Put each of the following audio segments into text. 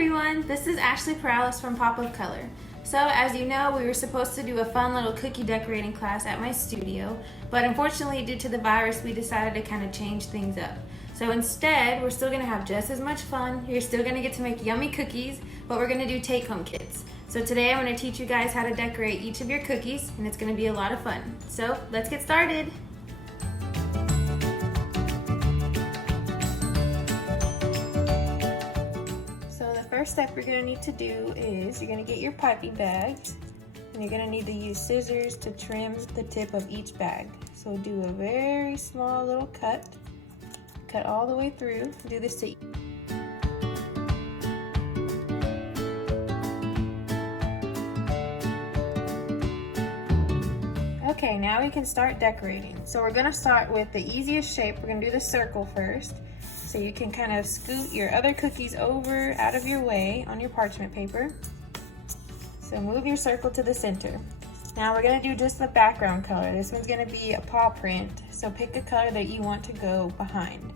everyone, this is Ashley Perales from Pop of Color. So as you know, we were supposed to do a fun little cookie decorating class at my studio, but unfortunately due to the virus we decided to kind of change things up. So instead, we're still going to have just as much fun. You're still going to get to make yummy cookies, but we're going to do take-home kits. So today I'm going to teach you guys how to decorate each of your cookies, and it's going to be a lot of fun. So let's get started. First step you're going to need to do is you're going to get your piping bags, and you're going to need to use scissors to trim the tip of each bag. So do a very small little cut all the way through. Do this to Okay, now we can start decorating. So we're going to start with the easiest shape. We're going to do the circle first. So you can kind of scoot your other cookies over out of your way on your parchment paper. So move your circle to the center. Now we're going to do just the background color. This one's going to be a paw print. So pick a color that you want to go behind.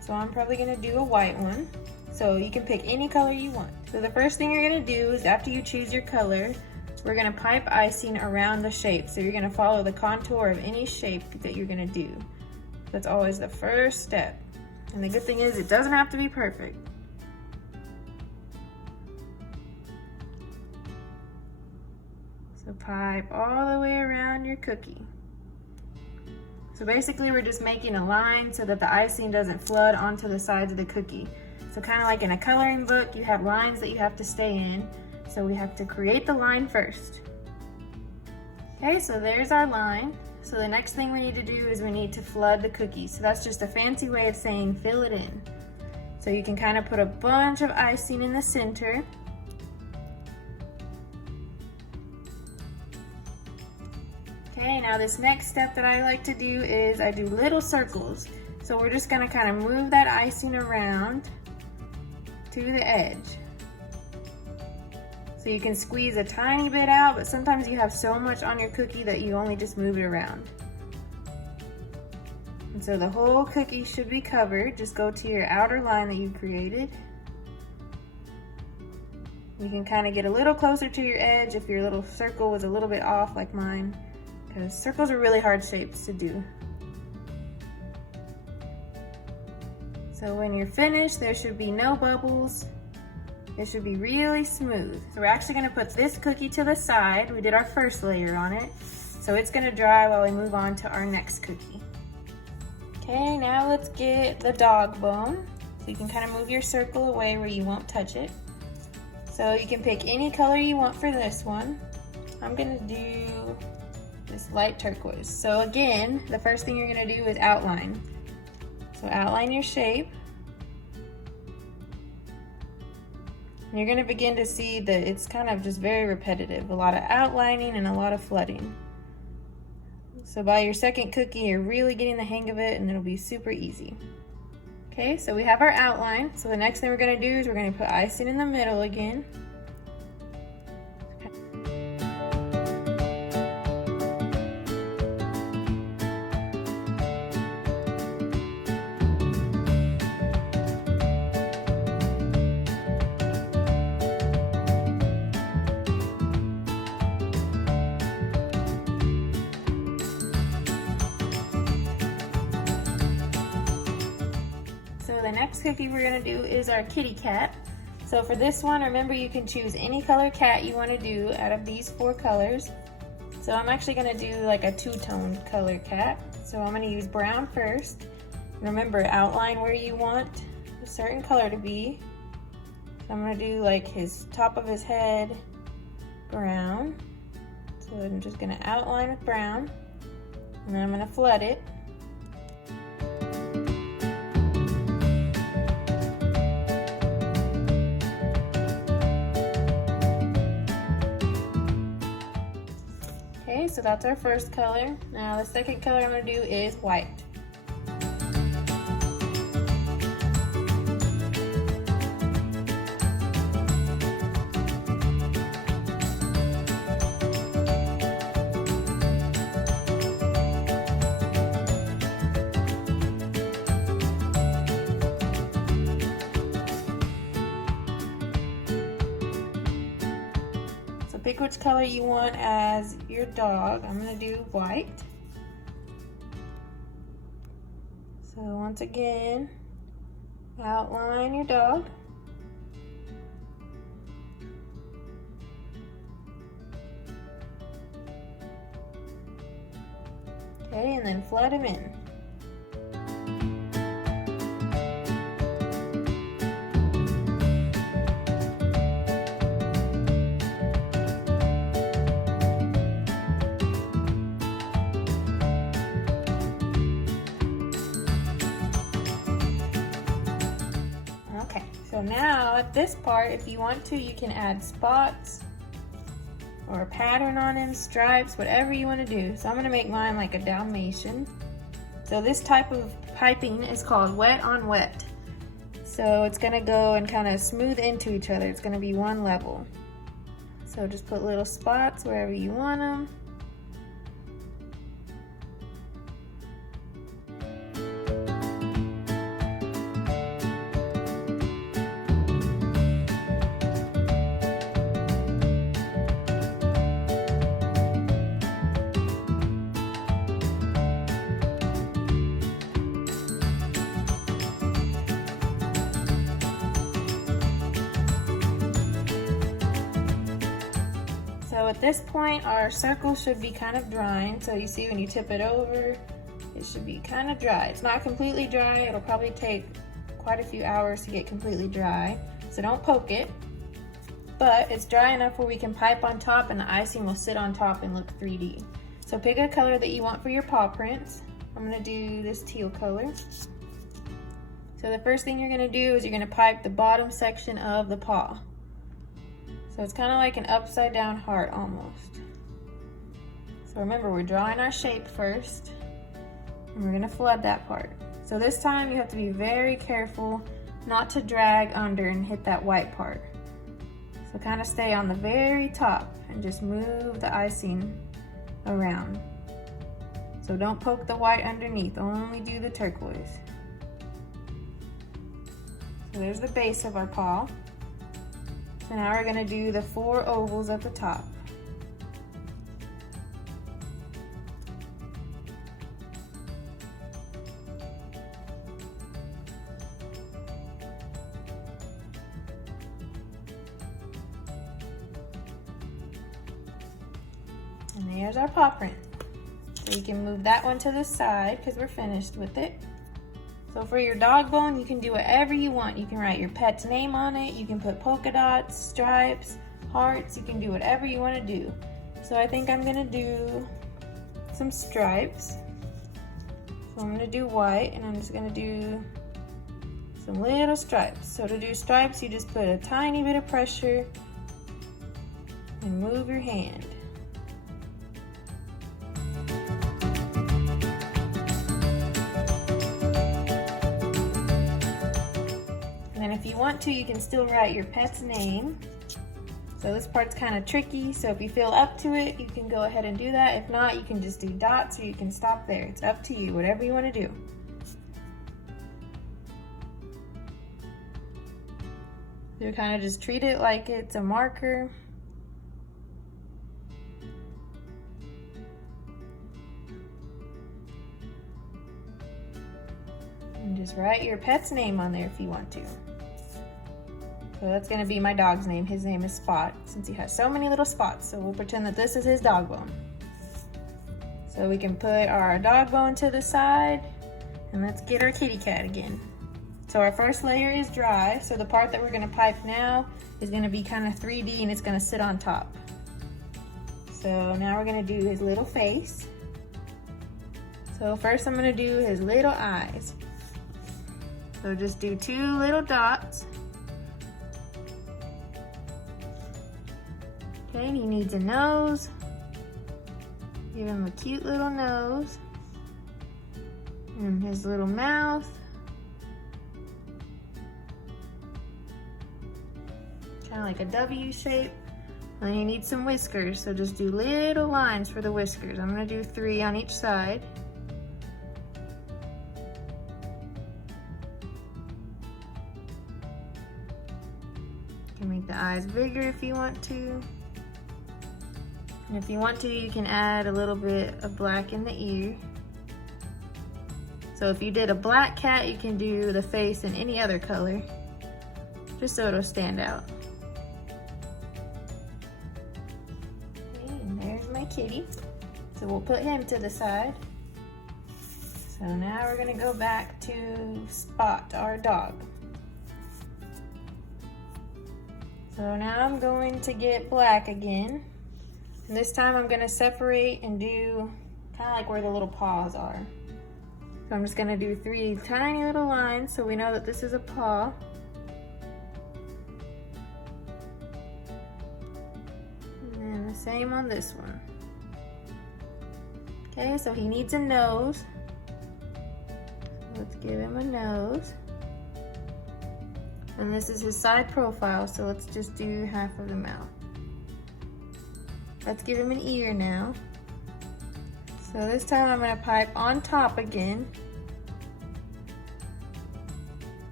So I'm probably going to do a white one. So you can pick any color you want. So the first thing you're going to do is after you choose your color, we're going to pipe icing around the shape. So you're going to follow the contour of any shape that you're going to do. That's always the first step. And the good thing is it doesn't have to be perfect. So pipe all the way around your cookie. So basically we're just making a line so that the icing doesn't flood onto the sides of the cookie. So kind of like in a coloring book, you have lines that you have to stay in. So we have to create the line first. Okay, so there's our line. So the next thing we need to do is we need to flood the cookies. So that's just a fancy way of saying fill it in. So you can kind of put a bunch of icing in the center. Okay, now this next step that I like to do is I do little circles. So we're just gonna kind of move that icing around to the edge. So you can squeeze a tiny bit out, but sometimes you have so much on your cookie that you only just move it around. And so the whole cookie should be covered. Just go to your outer line that you created. You can kind of get a little closer to your edge if your little circle was a little bit off like mine, because circles are really hard shapes to do. So when you're finished, there should be no bubbles. It should be really smooth. So we're actually gonna put this cookie to the side. We did our first layer on it. So it's gonna dry while we move on to our next cookie. Okay, now let's get the dog bone. So you can kind of move your circle away where you won't touch it. So you can pick any color you want for this one. I'm gonna do this light turquoise. So again, the first thing you're gonna do is outline. So outline your shape. And you're going to begin to see that it's kind of just very repetitive, a lot of outlining and a lot of flooding. So by your second cookie, you're really getting the hang of it and it'll be super easy. Okay, so we have our outline. So the next thing we're going to do is we're going to put icing in the middle again. The next cookie we're gonna do is our kitty cat. So for this one, remember you can choose any color cat you wanna do out of these 4 colors. So I'm actually gonna do like a 2-tone color cat. So I'm gonna use brown first. Remember, outline where you want a certain color to be. So I'm gonna do like his top of his head, brown. So I'm just gonna outline with brown, and then I'm gonna flood it. Okay, so that's our first color. Now the second color I'm going to do is white. So pick which color you want as your dog. I'm gonna do white. So once again, outline your dog. Okay, and then flood him in. Okay, so now at this part, if you want to, you can add spots or a pattern on him, stripes, whatever you want to do. So I'm going to make mine like a Dalmatian. So this type of piping is called wet on wet. So it's going to go and kind of smooth into each other. It's going to be one level. So just put little spots wherever you want them. So at this point, our circle should be kind of drying. So you see when you tip it over, it should be kind of dry. It's not completely dry. It'll probably take quite a few hours to get completely dry. So don't poke it, but it's dry enough where we can pipe on top and the icing will sit on top and look 3D. So pick a color that you want for your paw prints. I'm gonna do this teal color. So the first thing you're gonna do is you're gonna pipe the bottom section of the paw. So it's kind of like an upside down heart almost. So remember, we're drawing our shape first and we're gonna flood that part. So this time you have to be very careful not to drag under and hit that white part. So kind of stay on the very top and just move the icing around. So don't poke the white underneath, only do the turquoise. So there's the base of our paw. So now we're gonna do the 4 ovals at the top. And there's our paw print. So you can move that one to the side because we're finished with it. So for your dog bone, you can do whatever you want. You can write your pet's name on it. You can put polka dots, stripes, hearts. You can do whatever you want to do. So I think I'm gonna do some stripes. So I'm gonna do white and I'm just gonna do some little stripes. So to do stripes, you just put a tiny bit of pressure and move your hand. And if you want to, you can still write your pet's name. So this part's kind of tricky, so if you feel up to it, you can go ahead and do that. If not, you can just do dots or you can stop there. It's up to you, whatever you want to do. You kind of just treat it like it's a marker. And just write your pet's name on there if you want to. So that's gonna be my dog's name. His name is Spot, since he has so many little spots. So we'll pretend that this is his dog bone. So we can put our dog bone to the side, and let's get our kitty cat again. So our first layer is dry, so the part that we're gonna pipe now is gonna be kind of 3D and it's gonna sit on top. So now we're gonna do his little face. So first I'm gonna do his little eyes. So just do 2 little dots. Okay, and he needs a nose. Give him a cute little nose. And his little mouth. Kind of like a W shape. And you need some whiskers, so just do little lines for the whiskers. I'm gonna do 3 on each side. You can make the eyes bigger if you want to. And if you want to, you can add a little bit of black in the ear. So if you did a black cat, you can do the face in any other color, just so it'll stand out. Okay, and there's my kitty. So we'll put him to the side. So now we're gonna go back to Spot, our dog. So now I'm going to get black again. And this time I'm gonna separate and do kind of like where the little paws are. So I'm just gonna do 3 tiny little lines so we know that this is a paw. And then the same on this one. Okay, so he needs a nose. Let's give him a nose. And this is his side profile, so let's just do half of the mouth. Let's give him an ear now. So this time I'm gonna pipe on top again.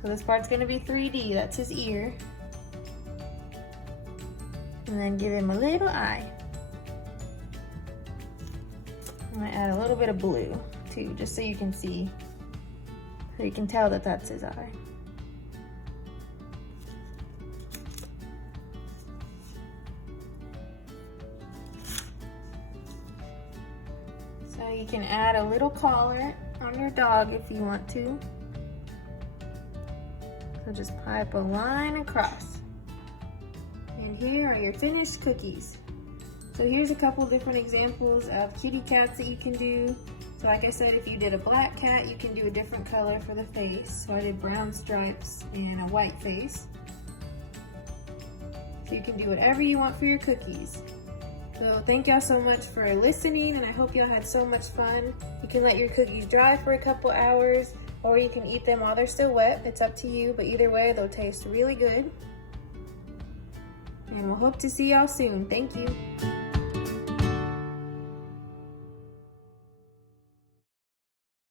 So this part's gonna be 3D, that's his ear. And then give him a little eye. I'm gonna add a little bit of blue too, just so you can see, so you can tell that that's his eye. So you can add a little collar on your dog if you want to. So just pipe a line across. And here are your finished cookies. So here's a couple different examples of kitty cats that you can do. So like I said, if you did a black cat, you can do a different color for the face. So I did brown stripes and a white face. So you can do whatever you want for your cookies. So thank y'all so much for listening, and I hope y'all had so much fun. You can let your cookies dry for a couple hours, or you can eat them while they're still wet. It's up to you, but either way, they'll taste really good. And we'll hope to see y'all soon. Thank you.